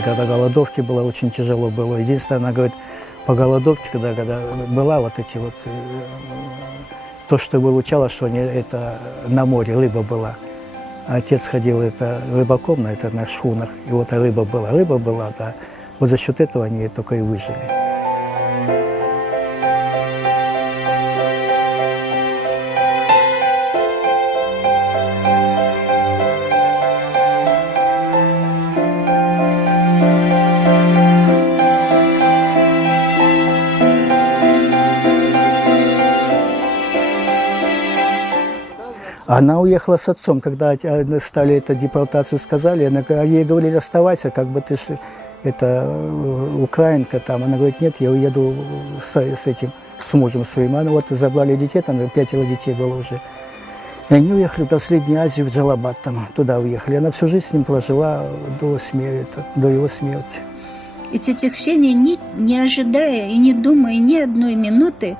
голодовке. Когда голодовки было, очень тяжело было. Единственное, она говорит, по голодовке, когда была вот эти вот, то, что вылучало, что это на море рыба была. Отец ходил это рыбаком на шхунах, и вот рыба была, да. Вот за счет этого они только и выжили. Она уехала с отцом, когда стали эту депортацию, сказали, ей говорили, оставайся, как бы ты ж, это украинка там. Она говорит, нет, я уеду с мужем своим. Она вот забрали детей, там 5 детей было уже. И они уехали в Среднюю Азию, в Джалабад, там, туда уехали. Она всю жизнь с ним прожила до его смерти. И тетя Ксения, не ожидая и не думая ни одной минуты,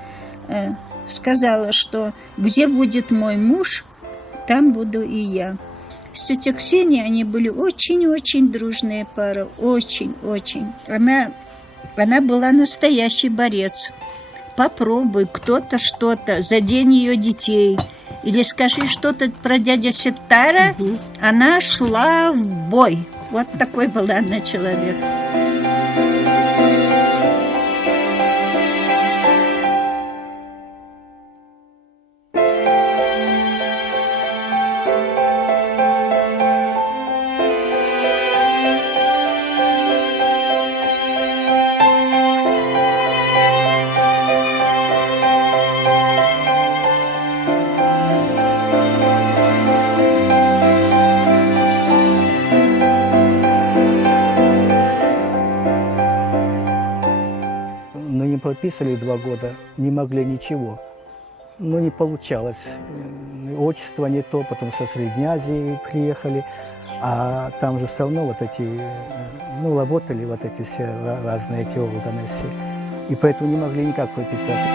сказала, что где будет мой муж, там буду и я. С тетей Ксенией они были очень-очень дружная пара, очень-очень. Она была настоящий борец. Попробуй кто-то что-то, задень ее детей, или скажи что-то про дядю Сеттара, она шла в бой. Вот такой была она человек. Но не прописали 2 года, не могли ничего. Но не получалось. Отчество не то, потом со Средней Азии приехали. А там же все равно вот эти, работали вот эти все разные эти органы все. И поэтому не могли никак прописать.